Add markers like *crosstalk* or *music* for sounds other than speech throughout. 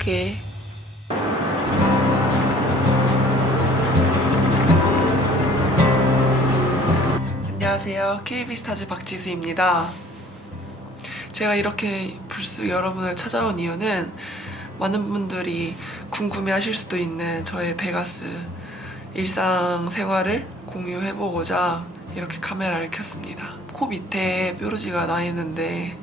소개. 안녕하세요. KB스타즈 박지수입니다. 제가 이렇게 불쑥 여러분을 찾아온 이유는 많은 분들이 궁금해 하실 수도 있는 저의 베가스 일상생활을 공유해보고자 이렇게 카메라를 켰습니다. 코 밑에 뾰루지가 나 있는데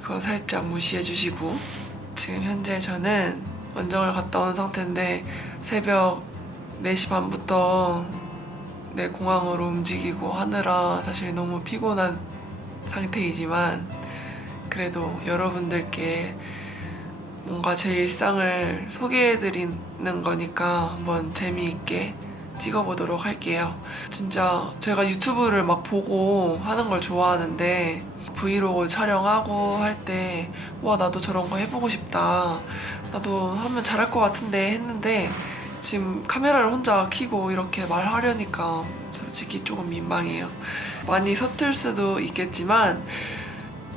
그건 살짝 무시해 주시고 지금 현재 저는 원정을 갔다 온 상태인데 새벽 4시 반부터 내 공항으로 움직이고 하느라 사실 너무 피곤한 상태이지만 그래도 여러분들께 뭔가 제 일상을 소개해드리는 거니까 한번 재미있게 찍어보도록 할게요. 진짜 제가 유튜브를 막 보고 하는 걸 좋아하는데 브이로그 촬영하고 할 때 와 나도 저런 거 해보고 싶다. 나도 하면 잘할 것 같은데 했는데 지금 카메라를 혼자 켜고 이렇게 말하려니까 솔직히 조금 민망해요. 많이 서툴 수도 있겠지만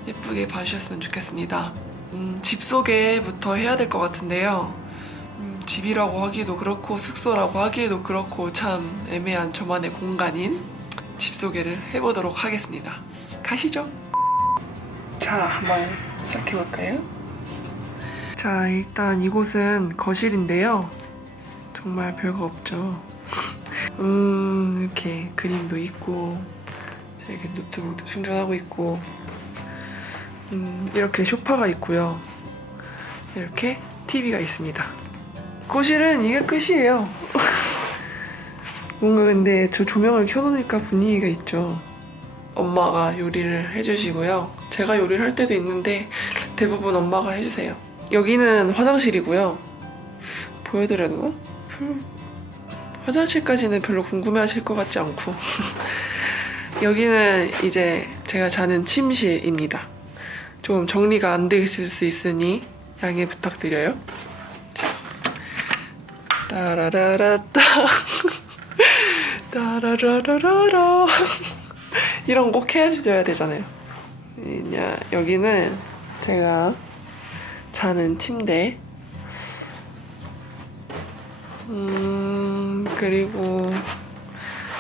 예쁘게 봐주셨으면 좋겠습니다. 음, 집 소개부터 해야 될 것 같은데요. 음, 집이라고 하기도 그렇고 숙소라고 하기에도 그렇고 참 애매한 저만의 공간인 집 소개를 해보도록 하겠습니다. 가시죠. 자, 한번 시작해볼까요? 자, 일단 이곳은 거실인데요. 정말 별거 없죠. 음, 이렇게 그림도 있고, 자, 이렇게 노트북도 충전하고 있고, 음, 이렇게 소파가 있고요. 이렇게 TV가 있습니다. 거실은 이게 끝이에요. *laughs* 뭔가 근데 저 조명을 켜놓으니까 분위기가 있죠. 엄마가 요리를 해주시고요. 제가 요리를 할 때도 있는데 대부분 엄마가 해주세요. 여기는 화장실이고요. 되나? 별로- 화장실까지는 별로 궁금해 하실 것 같지 않고 *laughs* 여기는 이제 제가 자는 침실입니다. 좀 정리가 안 돼 있을 수 있으니 양해 부탁드려요. 자, 따라라라따 *laughs* 따라라라라라 이런 거 꼭 해줘야 되잖아요. 야, 여기는 제가 자는 침대. 음, 그리고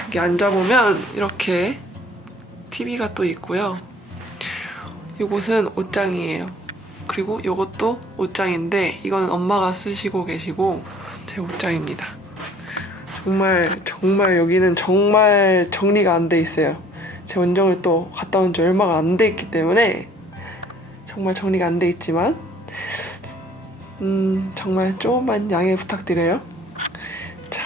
여기 앉아보면 이렇게 TV가 또 있고요. 이곳은 옷장이에요. 그리고 이것도 옷장인데 이거는 엄마가 쓰시고 계시고 제 옷장입니다. 정말 정말 여기는 정말 정리가 안 돼 있어요. 제 원정을 또 갔다 온 지 얼마가 안 돼 있기 때문에 정말 정리가 안 돼 있지만 음 정말 조금만 양해 부탁드려요. 자,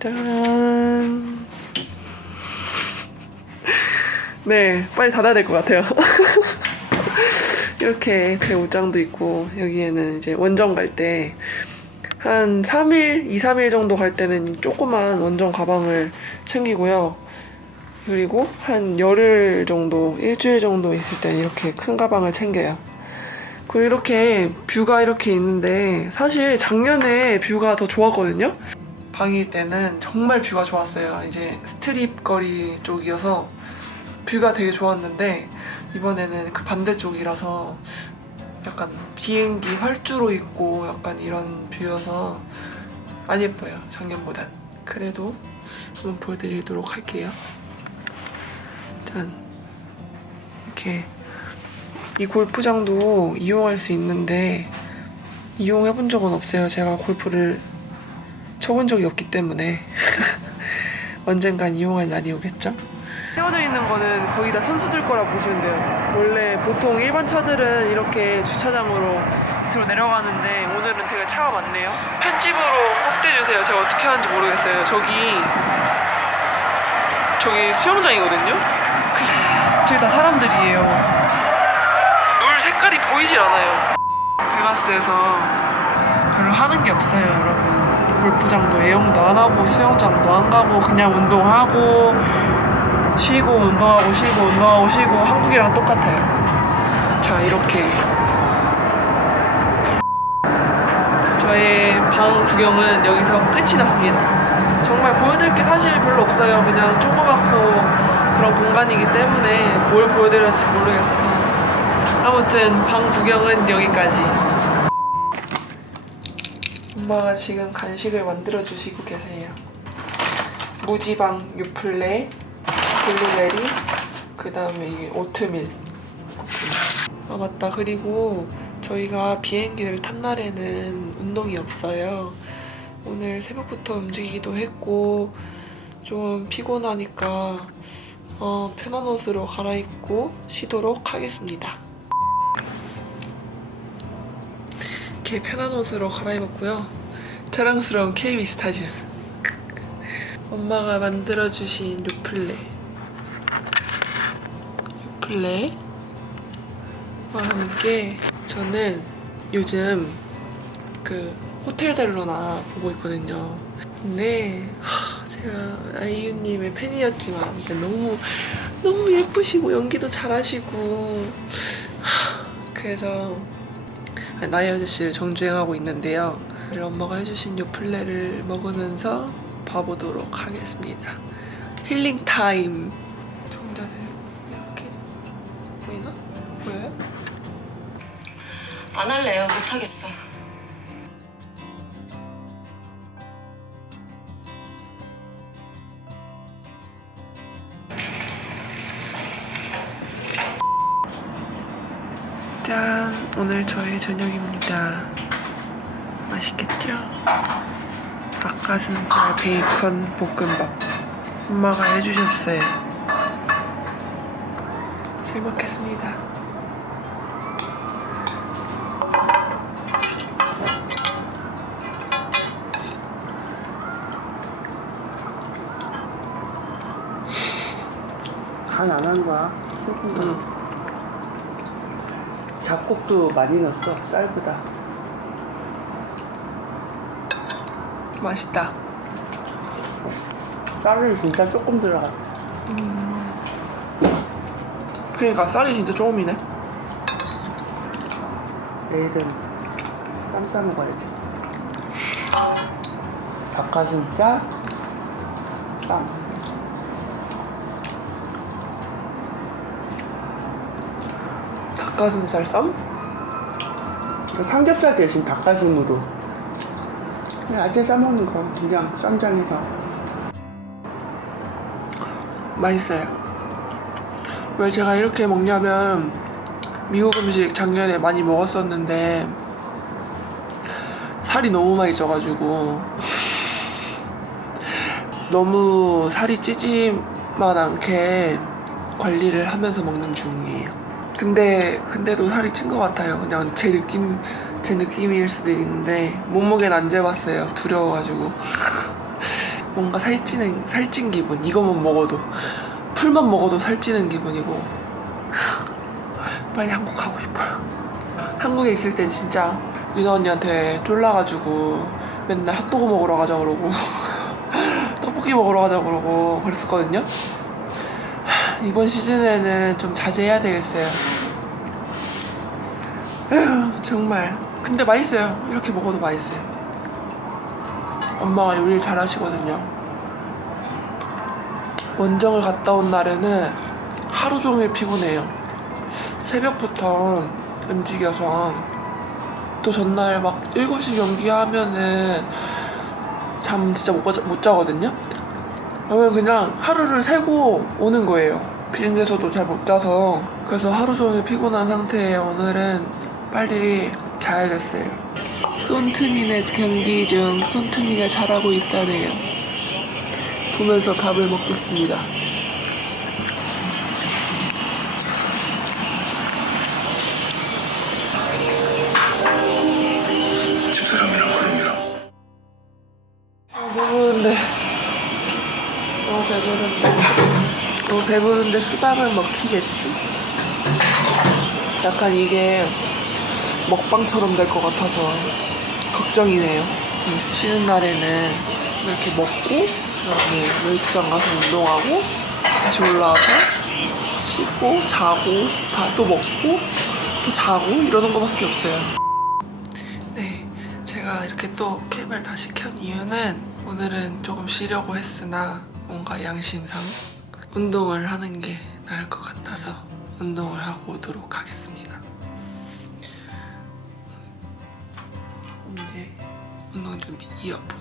짠. *laughs* 네, 빨리 닫아야 될 것 같아요. *laughs* 이렇게 제 옷장도 있고 여기에는 이제 원정 갈 때 한 3일, 2, 3일 정도 갈 때는 이 조그만 원정 가방을 챙기고요. 그리고 한 열흘 정도, 일주일 정도 있을 때는 이렇게 큰 가방을 챙겨요. 그리고 이렇게 뷰가 이렇게 있는데 사실 작년에 뷰가 더 좋았거든요. 방일 때는 정말 뷰가 좋았어요. 이제 스트립 거리 쪽이어서 뷰가 되게 좋았는데 이번에는 그 반대쪽이라서 약간 비행기 활주로 있고 약간 이런 뷰여서 안 예뻐요 작년보단 그래도 한번 보여드리도록 할게요 짠 이렇게 이 골프장도 이용할 수 있는데 이용해 본 적은 없어요 제가 골프를 쳐본 적이 없기 때문에 *laughs* 언젠간 이용할 날이 오겠죠? 세워져 있는 거는 거의 다 선수들 거라 보시면 돼요. 원래 보통 일반 차들은 이렇게 주차장으로 밑으로 내려가는데 오늘은 되게 차가 많네요. 편집으로 확대해 주세요. 제가 어떻게 하는지 모르겠어요. 저기 저기 수영장이거든요. 그 저기 다 사람들이에요. 물 색깔이 보이질 않아요. 베가스에서 별로 하는 게 없어요, 여러분. 골프장도 애용도 안 하고 수영장도 안 가고 그냥 운동하고 쉬고 운동하고 쉬고 운동하고 쉬고 한국이랑 똑같아요. 자 이렇게 저의 방 구경은 여기서 끝이 났습니다. 정말 보여드릴 게 사실 별로 없어요. 그냥 조그맣고 그런 공간이기 때문에 뭘 보여드릴지 모르겠어서 아무튼 방 구경은 여기까지. 엄마가 지금 간식을 만들어 주시고 계세요. 무지방 유플레, 블루베리, 그 다음에 이게 오트밀. 아 맞다. 그리고 저희가 비행기를 탄 날에는 운동이 없어요. 오늘 새벽부터 움직이기도 했고 좀 피곤하니까 어, 편한 옷으로 갈아입고 쉬도록 하겠습니다. 이렇게 편한 옷으로 갈아입었고요. 자랑스러운 KB 스타즈. 엄마가 만들어주신 요플레. 요플레와 함께 저는 요즘 그 호텔 델로나 보고 있거든요. 근데 하, 제가 아이유님의 팬이었지만 너무 너무 예쁘시고 연기도 잘하시고 하, 그래서 나의 아저씨를 정주행하고 있는데요. 엄마가 해주신 요플레를 먹으면서 봐보도록 하겠습니다. 힐링 타임. 종자들 이렇게 보이나? 안 할래요. 못 하겠어. 짠! 오늘 저의 저녁입니다. 맛있겠죠? 닭가슴살 베이컨 볶음밥. 엄마가 해주셨어요. 잘 먹겠습니다. 간 안 한 거야. 응. 잡곡도 많이 넣었어. 쌀보다. 맛있다. 쌀이 진짜 조금 들어가. 그러니까 쌀이 진짜 조금이네. 내일은 쌈 싸 먹어야지. 닭가슴살, 쌈. 닭가슴살 쌈? 그 삼겹살 대신 닭가슴으로. 아재 싸먹는 거. 그냥 쌈장에서. 맛있어요. 왜 제가 이렇게 먹냐면 미국 음식 작년에 많이 먹었었는데 살이 너무 많이 쪄가지고 *laughs* 너무 살이 찌지만 않게 관리를 하면서 먹는 중이에요. 근데 근데도 살이 찐 것 같아요. 그냥 제 느낌 제 느낌일 수도 있는데 몸무게는 안 재봤어요. 두려워가지고. *laughs* 뭔가 살찌는 살찐 기분 이것만 먹어도 풀만 먹어도 살찌는 기분이고 *laughs* 빨리 한국 가고 싶어요 한국에 있을 땐 진짜 유나 언니한테 쫄라가지고 맨날 핫도그 먹으러 가자 그러고 *laughs* 떡볶이 먹으러 가자 그러고 그랬었거든요 *sighs* 이번 시즌에는 좀 자제해야 되겠어요 정말 근데 맛있어요 이렇게 먹어도 맛있어요 엄마가 요리를 잘 하시거든요. 원정을 갔다 온 날에는 하루 종일 피곤해요. 새벽부터 움직여서 또 전날 막 7시 경기하면은 잠 진짜 못, 자, 못 자거든요. 그러면 그냥 하루를 새고 오는 거예요. 비행기에서도 잘 못 자서 그래서 하루 종일 피곤한 상태예요. 오늘은 빨리 자야겠어요. 손튼이네 경기 중 손튼이가 잘하고 있다네요. 보면서 밥을 먹겠습니다. 집사람이랑 그놈이랑 어, 배부른데 너무 배부른데 너무 배부른데 수박을 먹히겠지? 약간 이게 먹방처럼 될 것 같아서 걱정이네요. 음, 쉬는 날에는 이렇게 먹고 그다음에 웨이트장 가서 운동하고 다시 올라와서 씻고 자고 다 또 먹고 또 자고 이러는 것밖에 없어요. 네, 제가 이렇게 또 캠을 다시 켠 이유는 오늘은 조금 쉬려고 했으나 뭔가 양심상 운동을 하는 게 나을 것 같아서 운동을 하고 오도록 하겠습니다. 운동 준비 이어폰.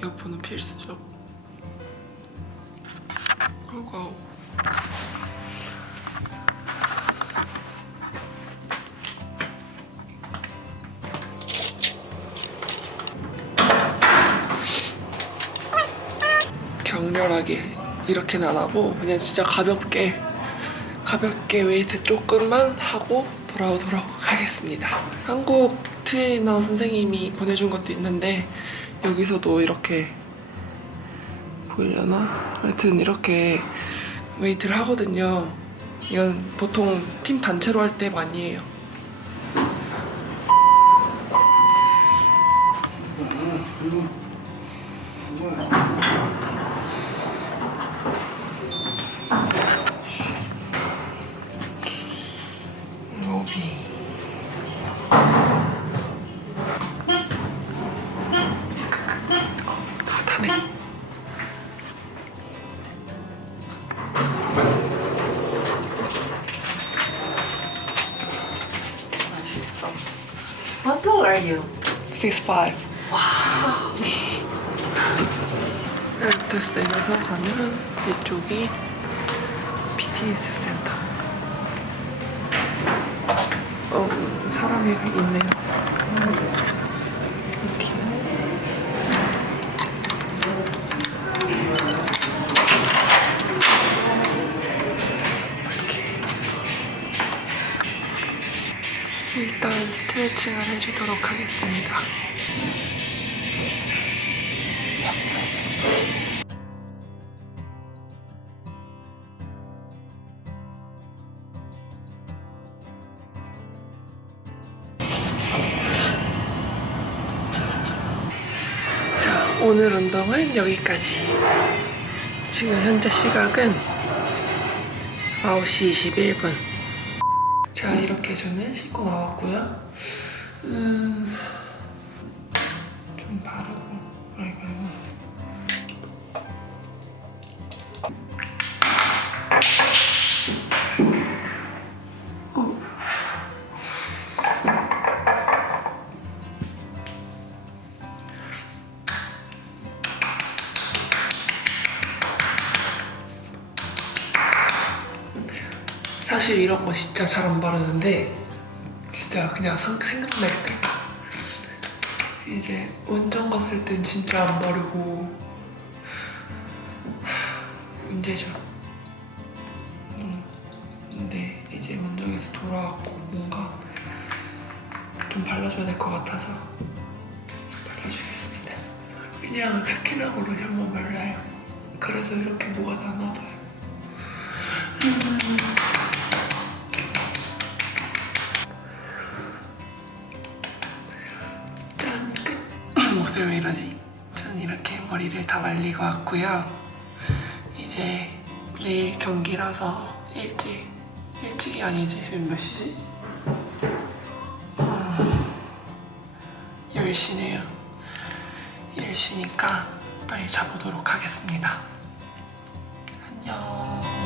이어폰은 필수죠. 그리고 격렬하게 이렇게는 안 하고 그냥 진짜 가볍게 가볍게 웨이트 조금만 하고 돌아오도록 하겠습니다. 한국 트레이너 선생님이 보내준 것도 있는데 여기서도 이렇게 보이려나? 하여튼 이렇게 웨이트를 하거든요. 이건 보통 팀 단체로 할 때 많이 해요. 로 6'5 와우. 엘테스 내려서 가면 이쪽이 PTS 센터. 어 사람이 있네요 스트레칭을 해주도록 하겠습니다. 자, 오늘 운동은 여기까지. 지금 현재 시각은 9시 21분. 자, 이렇게 저는 씻고 나왔고요. 사실 이런 거 진짜 잘 안 바르는데 진짜 그냥 상- 생각날 때 이제 원정 갔을 땐 진짜 안 바르고 하, *sighs* 문제죠. 음, 근데 이제 원정에서 돌아왔고 뭔가 좀 발라줘야 될 것 같아서 발라주겠습니다. 그냥 카키나고를 한번 발라요. 그래서 이렇게 뭐가 나나 봐요. 짠 목소리 왜 이러지? 저는 이렇게 머리를 다 말리고 왔고요. 이제 내일 경기라서 일찍 일찍이 아니지 지금 몇 시지? 음, 10시네요. 10시니까 빨리 자보도록 하겠습니다. 안녕.